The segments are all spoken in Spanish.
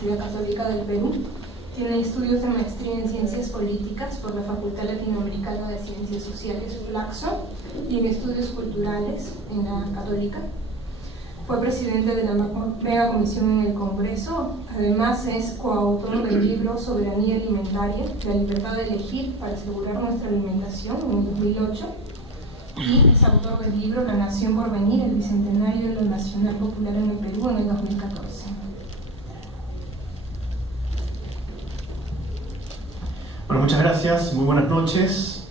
Universidad Católica del Perú. Tiene estudios de maestría en Ciencias Políticas por la Facultad Latinoamericana de Ciencias Sociales, Flaxo, y en Estudios Culturales en la Católica. Fue presidente de la Mega Comisión en el Congreso. Además es coautor del libro Soberanía Alimentaria, la libertad de elegir para asegurar nuestra alimentación, en el 2008. Y es autor del libro La Nación por Venir, el Bicentenario de lo Nacional Popular en el Perú, en el 2014. Bueno, muchas gracias, muy buenas noches.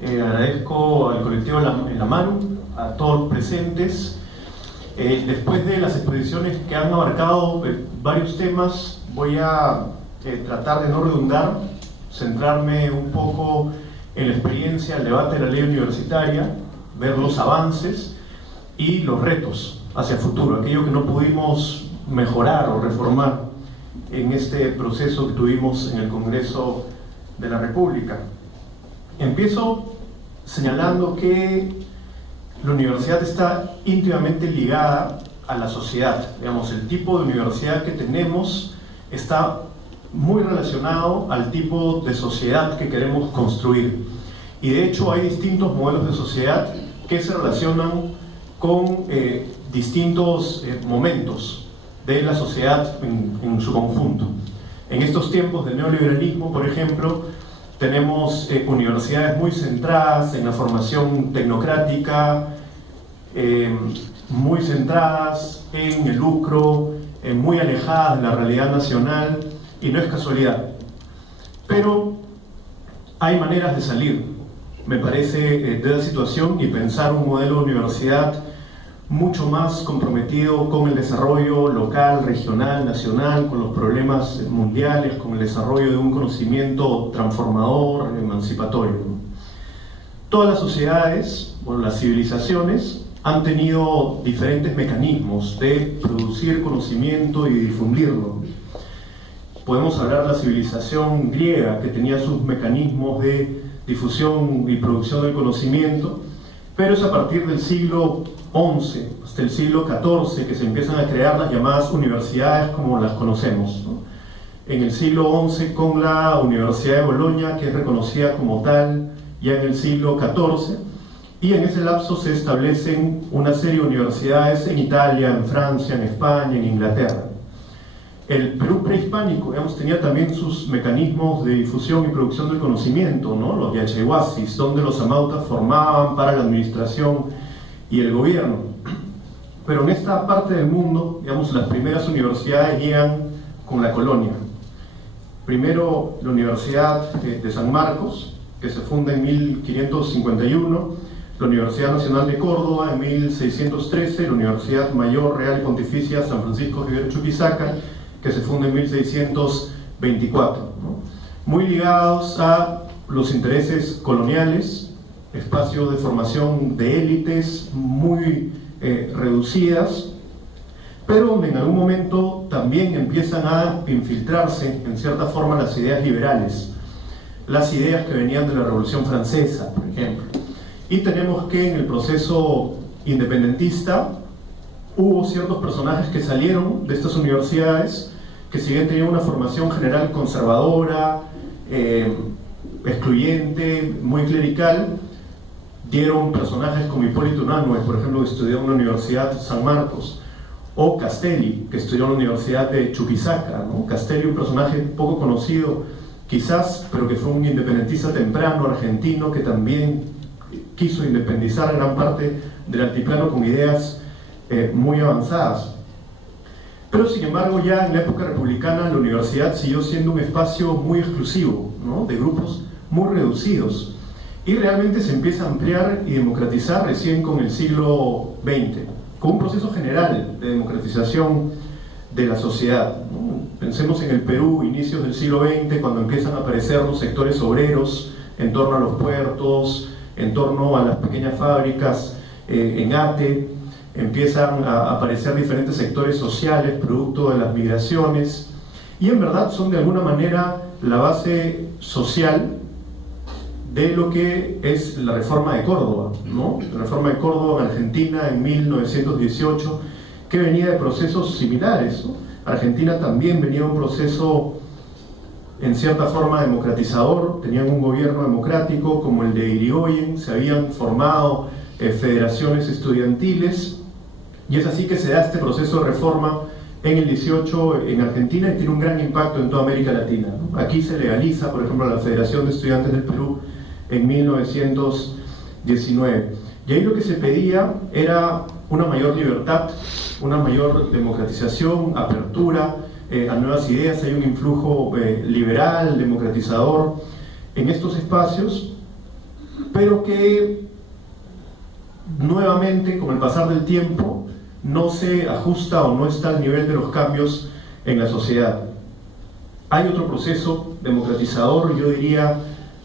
Agradezco al colectivo La Manu, a todos los presentes. Después de las exposiciones que han abarcado varios temas, voy a tratar de no redundar, centrarme un poco en la experiencia, el debate de la ley universitaria, ver los avances y los retos hacia el futuro, aquello que no pudimos mejorar o reformar en este proceso que tuvimos en el Congreso de la República. Empiezo señalando que la universidad está íntimamente ligada a la sociedad. Digamos, el tipo de universidad que tenemos está muy relacionado al tipo de sociedad que queremos construir. Y de hecho hay distintos modelos de sociedad que se relacionan con distintos momentos de la sociedad en su conjunto. En estos tiempos del neoliberalismo, por ejemplo, tenemos universidades muy centradas en la formación tecnocrática, muy centradas en el lucro, muy alejadas de la realidad nacional, y no es casualidad. Pero hay maneras de salir, me parece, de la situación y pensar un modelo de universidad mucho más comprometido con el desarrollo local, regional, nacional, con los problemas mundiales, con el desarrollo de un conocimiento transformador, emancipatorio. Todas las sociedades, bueno, las civilizaciones, han tenido diferentes mecanismos de producir conocimiento y difundirlo. Podemos hablar de la civilización griega, que tenía sus mecanismos de difusión y producción del conocimiento, pero es a partir del siglo XI hasta el siglo XIV que se empiezan a crear las llamadas universidades como las conocemos, ¿no? En el siglo XI con la Universidad de Bolonia, que es reconocida como tal ya en el siglo XIV, y en ese lapso se establecen una serie de universidades en Italia, en Francia, en España, en Inglaterra. El Perú prehispánico, digamos, tenía también sus mecanismos de difusión y producción del conocimiento, ¿no? Los yachaywassis, donde los amautas formaban para la administración y el gobierno. Pero en esta parte del mundo, digamos, las primeras universidades llegan con la colonia. Primero la Universidad de San Marcos, que se funda en 1551, la Universidad Nacional de Córdoba en 1613, la Universidad Mayor Real y Pontificia San Francisco Rivero Chuquisaca, que se funda en 1624, ¿no? Muy ligados a los intereses coloniales, espacios de formación de élites muy reducidas, pero donde en algún momento también empiezan a infiltrarse en cierta forma las ideas liberales, las ideas que venían de la Revolución Francesa, por ejemplo. Y tenemos que en el proceso independentista hubo ciertos personajes que salieron de estas universidades que, si bien tenían una formación general conservadora, excluyente, muy clerical, dieron personajes como Hipólito Unanue, por ejemplo, que estudió en la Universidad San Marcos, o Castelli, que estudió en la Universidad de Chuquisaca, ¿no? Castelli, un personaje poco conocido quizás, pero que fue un independentista temprano argentino que también quiso independizar gran parte del altiplano con ideas muy avanzadas. Pero sin embargo, ya en la época republicana la universidad siguió siendo un espacio muy exclusivo, ¿no? De grupos muy reducidos, y realmente se empieza a ampliar y democratizar recién con el siglo XX, con un proceso general de democratización de la sociedad, ¿no? Pensemos en el Perú, inicios del siglo XX, cuando empiezan a aparecer los sectores obreros en torno a los puertos, en torno a las pequeñas fábricas, en ATE, empiezan a aparecer diferentes sectores sociales producto de las migraciones, y en verdad son de alguna manera la base social de lo que es la reforma de Córdoba, ¿no? La reforma de Córdoba en Argentina en 1918, que venía de procesos similares, ¿no? Argentina también venía un proceso en cierta forma democratizador, tenían un gobierno democrático como el de Irigoyen, se habían formado federaciones estudiantiles, y es así que se da este proceso de reforma en el 18 en Argentina y tiene un gran impacto en toda América Latina, ¿no? Aquí se legaliza, por ejemplo, la Federación de Estudiantes del Perú en 1919. Y ahí lo que se pedía era una mayor libertad, una mayor democratización, apertura a nuevas ideas. Hay un influjo liberal, democratizador en estos espacios, pero que nuevamente, con el pasar del tiempo, no se ajusta o no está al nivel de los cambios en la sociedad. Hay otro proceso democratizador, yo diría,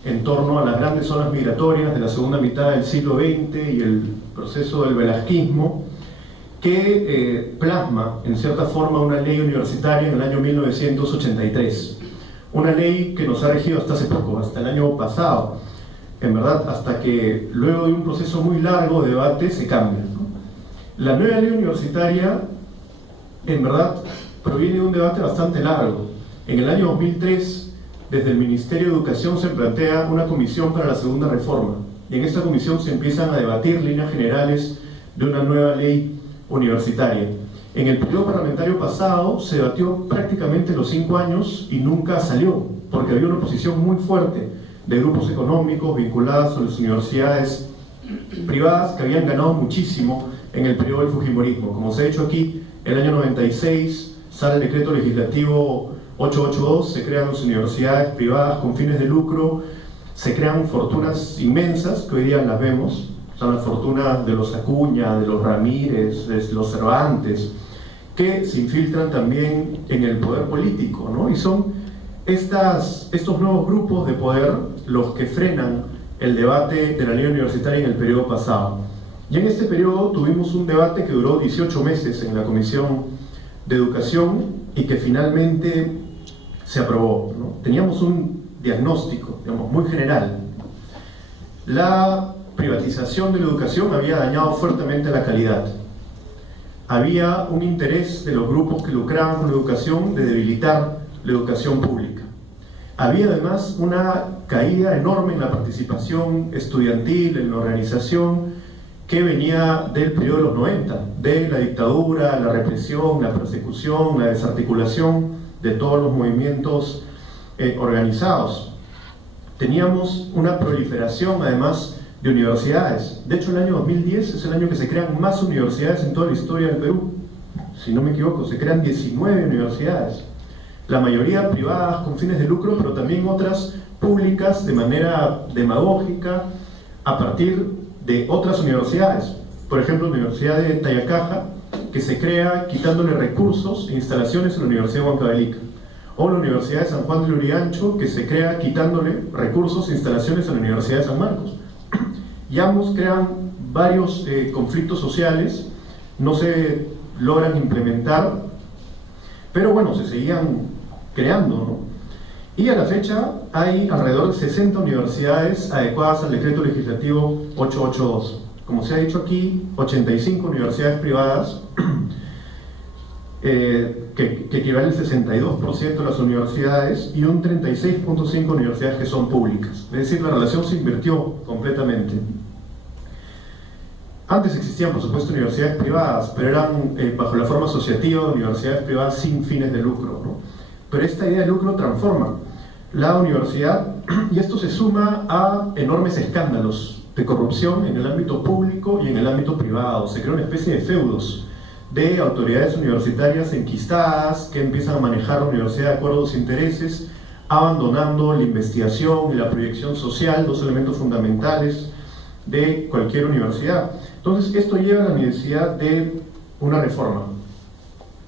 en torno a las grandes olas migratorias de la segunda mitad del siglo XX y el proceso del velasquismo, que plasma en cierta forma una ley universitaria en el año 1983. Una ley que nos ha regido hasta hace poco, hasta el año pasado, en verdad, hasta que luego de un proceso muy largo de debate se cambia, ¿no? La nueva ley universitaria, en verdad, proviene de un debate bastante largo. En el año 2003, desde el Ministerio de Educación se plantea una comisión para la segunda reforma, y en esta comisión se empiezan a debatir líneas generales de una nueva ley universitaria. En el periodo parlamentario pasado se debatió prácticamente los 5 años y nunca salió, porque había una oposición muy fuerte de grupos económicos vinculados a las universidades privadas que habían ganado muchísimo en el periodo del fujimorismo. Como se ha dicho aquí, el año 96 sale el decreto legislativo 882, se crean las universidades privadas con fines de lucro, se crean fortunas inmensas que hoy día las vemos, son las fortunas de los Acuña, de los Ramírez, de los Cervantes, que se infiltran también en el poder político, ¿no? Y son estos nuevos grupos de poder los que frenan el debate de la ley universitaria en el periodo pasado. Y en este periodo tuvimos un debate que duró 18 meses en la Comisión de Educación y que finalmente se aprobó, ¿no? Teníamos un diagnóstico, digamos, muy general. La privatización de la educación había dañado fuertemente la calidad. Había un interés de los grupos que lucraban con la educación de debilitar la educación pública. Había además una caída enorme en la participación estudiantil, en la organización, que venía del periodo de los 90, de la dictadura, la represión, la persecución, la desarticulación de todos los movimientos organizados. Teníamos una proliferación además de universidades. De hecho, el año 2010 es el año que se crean más universidades en toda la historia del Perú. Si no me equivoco, se crean 19 universidades. La mayoría privadas con fines de lucro, pero también otras públicas de manera demagógica a partir de otras universidades. Por ejemplo, la Universidad de Tayacaja, que se crea quitándole recursos e instalaciones a la Universidad de Huancavelica. O la Universidad de San Juan de Lurigancho, que se crea quitándole recursos e instalaciones a la Universidad de San Marcos. Y ambos crean varios conflictos sociales, no se logran implementar, pero bueno, se seguían creando, ¿no? Y a la fecha hay alrededor de 60 universidades adecuadas al decreto legislativo 882. Como se ha dicho aquí, 85 universidades privadas, que equivale al 62% de las universidades, y un 36.5% universidades que son públicas. Es decir, la relación se invirtió completamente. Antes existían, por supuesto, universidades privadas, pero eran bajo la forma asociativa de universidades privadas sin fines de lucro, ¿no? Pero esta idea de lucro transforma la universidad, y esto se suma a enormes escándalos de corrupción en el ámbito público y en el ámbito privado. Se crea una especie de feudos de autoridades universitarias enquistadas que empiezan a manejar la universidad de acuerdo a sus intereses, abandonando la investigación y la proyección social, dos elementos fundamentales de cualquier universidad. Entonces, esto lleva a la necesidad de una reforma.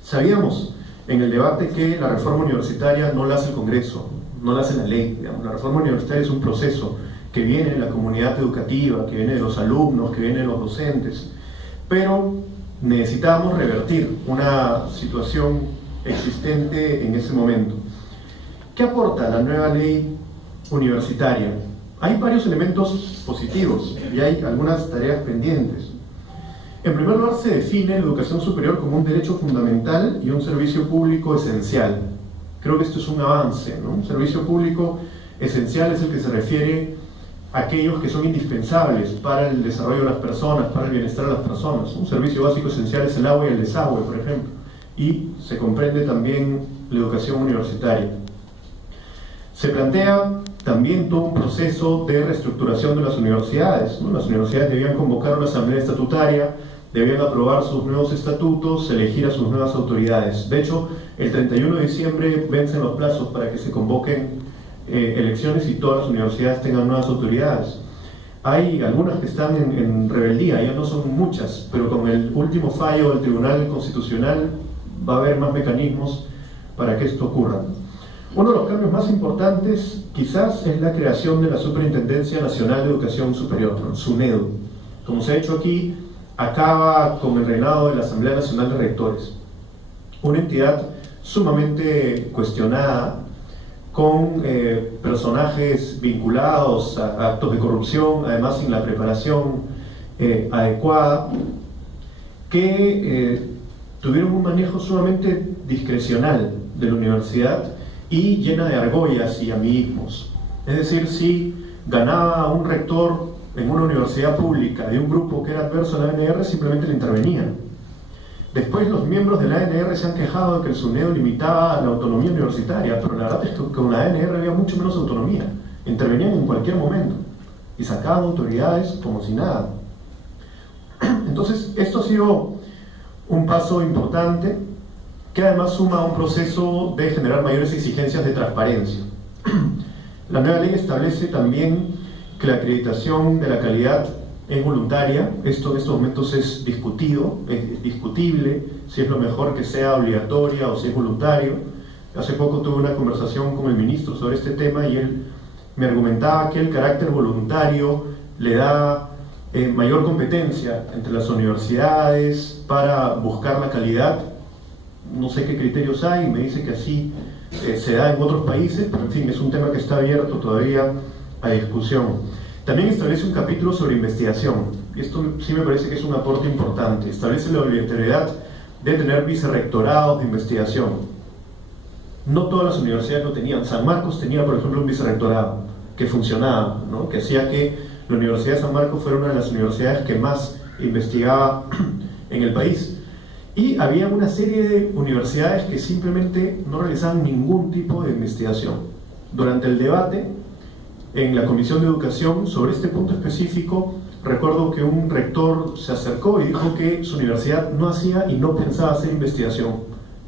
Sabíamos en el debate que la reforma universitaria no la hace el Congreso, no la hace la ley, digamos. La reforma universitaria es un proceso que viene de la comunidad educativa, que viene de los alumnos, que viene de los docentes, pero necesitábamos revertir una situación existente en ese momento. ¿Qué aporta la nueva ley universitaria? Hay varios elementos positivos y hay algunas tareas pendientes. En primer lugar, se define la educación superior como un derecho fundamental y un servicio público esencial. Creo que esto es un avance, ¿no? Un servicio público esencial es el que se refiere a aquellos que son indispensables para el desarrollo de las personas, para el bienestar de las personas. Un servicio básico esencial es el agua y el desagüe, por ejemplo. Y se comprende también la educación universitaria. Se plantea también todo un proceso de reestructuración de las universidades, ¿no? Las universidades debían convocar una asamblea estatutaria, debían aprobar sus nuevos estatutos, elegir a sus nuevas autoridades. De hecho, el 31 de diciembre vencen los plazos para que se convoquen elecciones y todas las universidades tengan nuevas autoridades. Hay algunas que están en rebeldía, ya no son muchas, pero con el último fallo del Tribunal Constitucional va a haber más mecanismos para que esto ocurra. Uno de los cambios más importantes quizás es la creación de la Superintendencia Nacional de Educación Superior, ¿no? SUNEDU. Como se ha hecho aquí, acaba con el reinado de la Asamblea Nacional de Rectores, una entidad sumamente cuestionada, con personajes vinculados a actos de corrupción, además sin la preparación adecuada, que tuvieron un manejo sumamente discrecional de la universidad y llena de argollas y amiguismos. Es decir, si ganaba un rector en una universidad pública de un grupo que era adverso a la ANR, simplemente le intervenían. Después los miembros de la ANR se han quejado de que el SUNEDU limitaba la autonomía universitaria, pero la verdad es que con la ANR había mucho menos autonomía. Intervenían en cualquier momento y sacaban autoridades como si nada. Entonces, esto ha sido un paso importante que además suma a un proceso de generar mayores exigencias de transparencia. La nueva ley establece también que la acreditación de la calidad es voluntaria. Esto en estos momentos es discutido, es discutible si es lo mejor que sea obligatoria o si es voluntario. Hace poco tuve una conversación con el ministro sobre este tema y él me argumentaba que el carácter voluntario le da mayor competencia entre las universidades para buscar la calidad. No sé qué criterios hay, me dice que así se da en otros países, pero en fin, es un tema que está abierto todavía a discusión. También establece un capítulo sobre investigación, y esto sí me parece que es un aporte importante. Establece la obligatoriedad de tener vicerrectorados de investigación. No todas las universidades lo tenían. San Marcos tenía, por ejemplo, un vicerrectorado que funcionaba, ¿no? Que hacía que la Universidad de San Marcos fuera una de las universidades que más investigaba en el país. Y había una serie de universidades que simplemente no realizaban ningún tipo de investigación. Durante el debate en la Comisión de Educación sobre este punto específico, recuerdo que un rector se acercó y dijo que su universidad no hacía y no pensaba hacer investigación,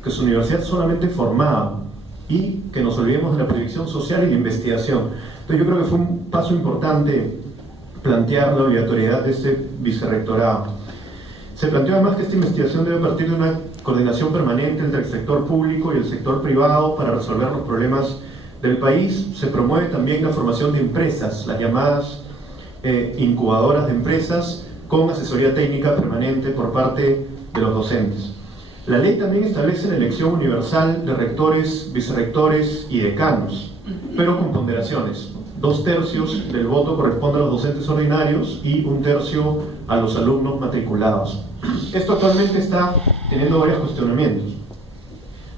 que su universidad solamente formaba, y que nos olvidemos de la previsión social y la investigación. Entonces yo creo que fue un paso importante plantear la obligatoriedad de este vicerrectorado. Se planteó además que esta investigación debe partir de una coordinación permanente entre el sector público y el sector privado para resolver los problemas del país. Se promueve también la formación de empresas, las llamadas incubadoras de empresas, con asesoría técnica permanente por parte de los docentes. La ley también establece la elección universal de rectores, vicerrectores y decanos, pero con ponderaciones. 2/3 del voto corresponde a los docentes ordinarios y 1/3 a los alumnos matriculados. Esto actualmente está teniendo varios cuestionamientos.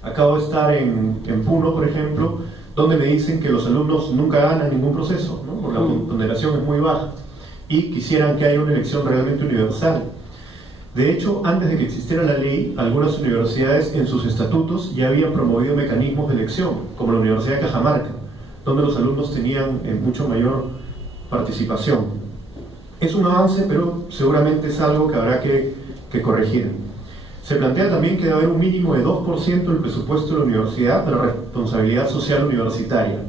Acabo de estar en Puno, por ejemplo, donde me dicen que los alumnos nunca ganan ningún proceso, ¿no? Porque la ponderación es muy baja, y quisieran que haya una elección realmente universal. De hecho, antes de que existiera la ley, algunas universidades en sus estatutos ya habían promovido mecanismos de elección, como la Universidad de Cajamarca, donde los alumnos tenían mucho mayor participación. Es un avance, pero seguramente es algo que habrá que corregir. Se plantea también que debe haber un mínimo de 2% del presupuesto de la universidad para responsabilidad social universitaria.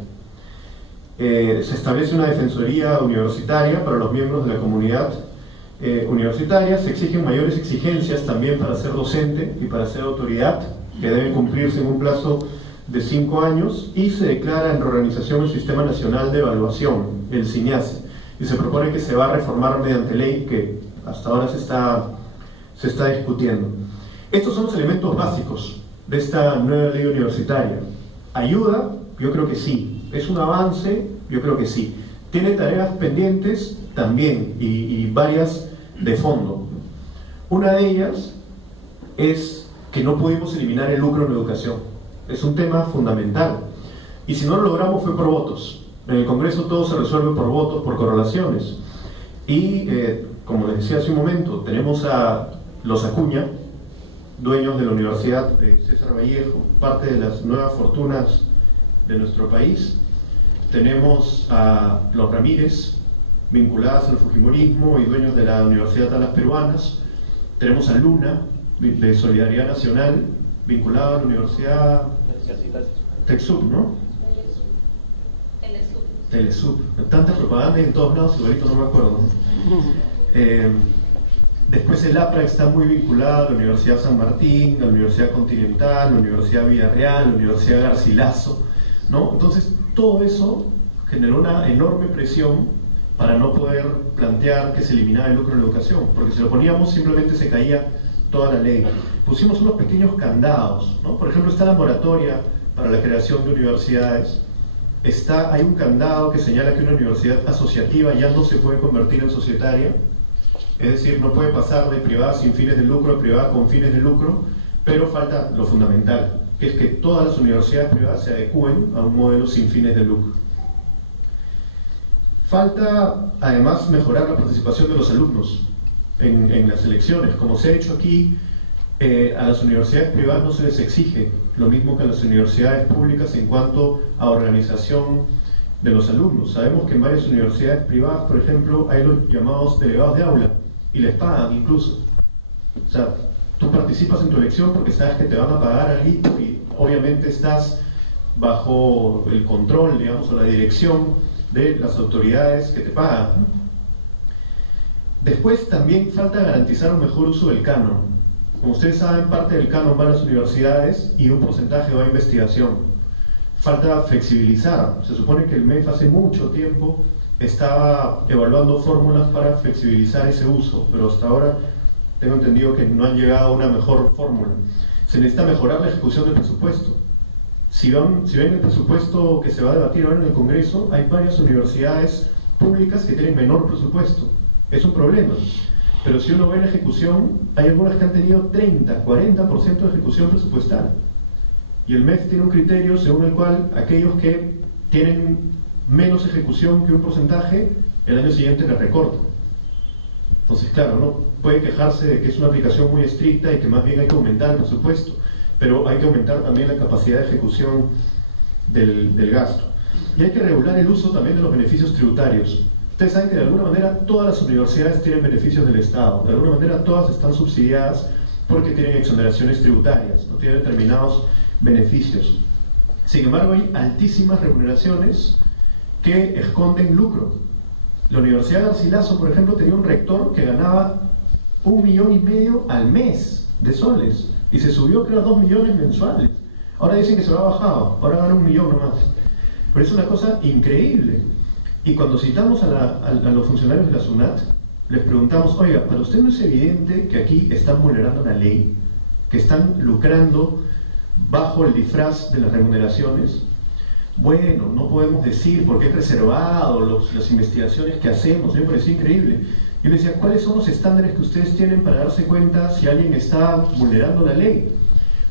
Se establece una defensoría universitaria para los miembros de la comunidad universitaria. Se exigen mayores exigencias también para ser docente y para ser autoridad, que deben cumplirse en un plazo de 5 años, y se declara en reorganización el Sistema Nacional de Evaluación, el SINEACE, y se propone que se va a reformar mediante ley, que hasta ahora se está discutiendo. Estos son los elementos básicos de esta nueva ley universitaria. ¿Ayuda? Yo creo que sí. ¿Es un avance? Yo creo que sí. ¿Tiene tareas pendientes? También, y varias de fondo. Una de ellas es que no pudimos eliminar el lucro en la educación. Es un tema fundamental. Y si no lo logramos fue por votos. En el Congreso todo se resuelve por votos, por correlaciones. Y, como les decía hace un momento, tenemos a los Acuña, dueños de la Universidad César Vallejo, parte de las nuevas fortunas de nuestro país. Tenemos a los Ramírez, vinculadas al fujimorismo y dueños de la Universidad de las Peruanas. Tenemos a Luna, de Solidaridad Nacional, vinculado a la Universidad TechSub, ¿no? Telesub. Tanta propaganda en todos lados, igualito no me acuerdo. Después el APRA está muy vinculado a la Universidad San Martín, a la Universidad Continental, la Universidad Villarreal, la Universidad Garcilaso, ¿no? Entonces todo eso generó una enorme presión para no poder plantear que se eliminara el lucro en la educación, porque si lo poníamos simplemente se caía toda la ley. Pusimos unos pequeños candados, ¿no? Por ejemplo, está la moratoria para la creación de universidades. Hay un candado que señala que una universidad asociativa ya no se puede convertir en societaria, es decir, no puede pasar de privada sin fines de lucro a privada con fines de lucro, pero falta lo fundamental, que es que todas las universidades privadas se adecúen a un modelo sin fines de lucro. Falta además mejorar la participación de los alumnos en las elecciones. Como se ha hecho aquí, a las universidades privadas no se les exige lo mismo que a las universidades públicas en cuanto a organización de los alumnos. Sabemos que en varias universidades privadas, por ejemplo, hay los llamados delegados de aula y les pagan incluso. O sea, tú participas en tu elección porque sabes que te van a pagar algo y obviamente estás bajo el control, digamos, o la dirección de las autoridades que te pagan. Después también falta garantizar un mejor uso del canon. Como ustedes saben, parte del canon va a las universidades y un porcentaje va a investigación. Falta flexibilizar. Se supone que el MEF hace mucho tiempo estaba evaluando fórmulas para flexibilizar ese uso, pero hasta ahora tengo entendido que no han llegado a una mejor fórmula. Se necesita mejorar la ejecución del presupuesto. Si ven el presupuesto que se va a debatir ahora en el Congreso, hay varias universidades públicas que tienen menor presupuesto. Es un problema. Pero si uno ve la ejecución, hay algunas que han tenido 30, 40% de ejecución presupuestal. Y el MEF tiene un criterio según el cual aquellos que tienen menos ejecución que un porcentaje, el año siguiente le recortan. Entonces, claro, no puede quejarse de que es una aplicación muy estricta y que más bien hay que aumentar el presupuesto, pero hay que aumentar también la capacidad de ejecución del gasto. Y hay que regular el uso también de los beneficios tributarios. Ustedes saben que de alguna manera todas las universidades tienen beneficios del Estado, de alguna manera todas están subsidiadas porque tienen exoneraciones tributarias, no tienen determinados beneficios. Sin embargo, hay altísimas remuneraciones que esconden lucro. La Universidad Garcilaso, por ejemplo, tenía un rector que ganaba 1,5 millones al mes de soles y se subió, creo, a 2 millones mensuales. Ahora dicen que se lo ha bajado, ahora gana 1 millón nomás. Pero es una cosa increíble. Y cuando citamos a los funcionarios de la SUNAT, les preguntamos, oiga, ¿para usted no es evidente que aquí están vulnerando la ley, que están lucrando bajo el disfraz de las remuneraciones? Bueno, no podemos decir porque es reservado las investigaciones que hacemos. Me pareció increíble. Yo les decía, ¿cuáles son los estándares que ustedes tienen para darse cuenta si alguien está vulnerando la ley?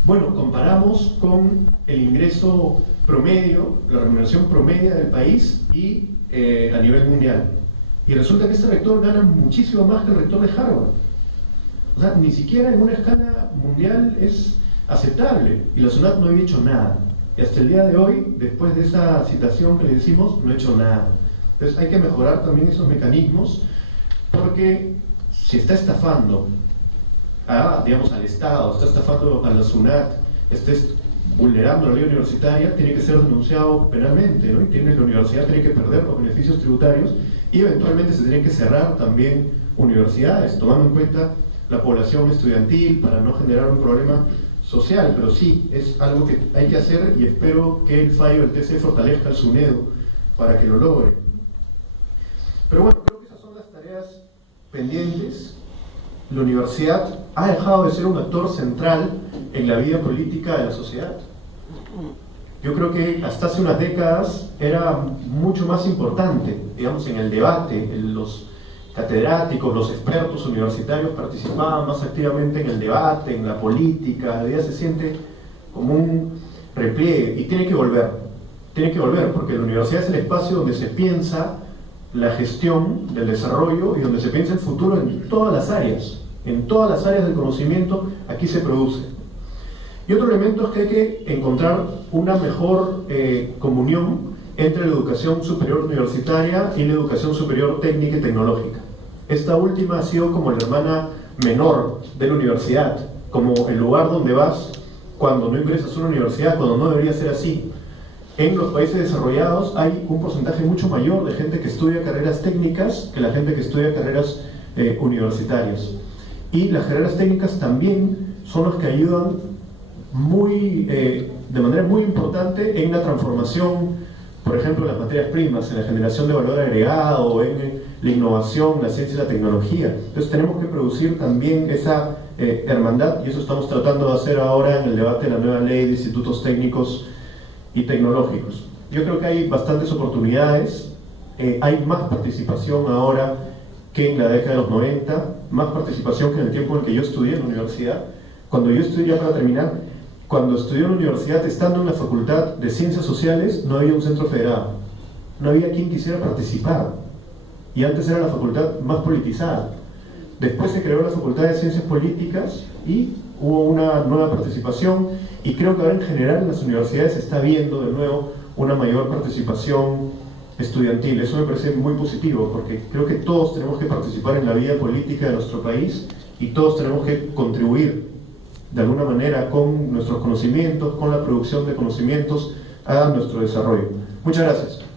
Bueno, comparamos con el ingreso promedio, la remuneración promedia del país y a nivel mundial. Y resulta que este rector gana muchísimo más que el rector de Harvard. O sea, ni siquiera en una escala mundial es aceptable. Y la SUNAT no había hecho nada. Y hasta el día de hoy, después de esa citación que le decimos, no ha hecho nada. Entonces hay que mejorar también esos mecanismos, porque si está estafando digamos, al Estado, está estafando a la SUNAT, está vulnerando la ley universitaria, tiene que ser denunciado penalmente, ¿no? Y la universidad tiene que perder los beneficios tributarios y eventualmente se tienen que cerrar también universidades, tomando en cuenta la población estudiantil para no generar un problema social. Pero sí, es algo que hay que hacer y espero que el fallo del TC fortalezca al SUNEDU para que lo logre. Pero bueno, creo que esas son las tareas pendientes. La universidad ha dejado de ser un actor central en la vida política de la sociedad. Yo creo que hasta hace unas décadas era mucho más importante, digamos, en el debate, en los catedráticos, los expertos universitarios participaban más activamente en el debate, en la política. Ya se siente como un repliegue y tiene que volver, porque la universidad es el espacio donde se piensa la gestión del desarrollo y donde se piensa el futuro en todas las áreas del conocimiento. Aquí se produce. Y otro elemento es que hay que encontrar una mejor comunión entre la educación superior universitaria y la educación superior técnica y tecnológica. Esta última ha sido como la hermana menor de la universidad, como el lugar donde vas cuando no ingresas a una universidad, cuando no debería ser así. En los países desarrollados hay un porcentaje mucho mayor de gente que estudia carreras técnicas que la gente que estudia carreras universitarias. Y las carreras técnicas también son las que ayudan de manera muy importante en la transformación, por ejemplo, en las materias primas, en la generación de valor agregado, en la innovación, la ciencia y la tecnología. Entonces tenemos que producir también esa hermandad, y eso estamos tratando de hacer ahora en el debate de la nueva ley de institutos técnicos y tecnológicos. Yo creo que hay bastantes oportunidades, hay más participación ahora que en la década de los 90, más participación que en el tiempo en que yo estudié en la universidad. Cuando yo estudié, para terminar, cuando estudié en la universidad, estando en la Facultad de Ciencias Sociales, no había un centro federado, no había quien quisiera participar, y antes era la facultad más politizada. Después se creó la Facultad de Ciencias Políticas y hubo una nueva participación, y creo que ahora en general en las universidades se está viendo de nuevo una mayor participación estudiantil. Eso me parece muy positivo, porque creo que todos tenemos que participar en la vida política de nuestro país y todos tenemos que contribuir de alguna manera con nuestros conocimientos, con la producción de conocimientos a nuestro desarrollo. Muchas gracias.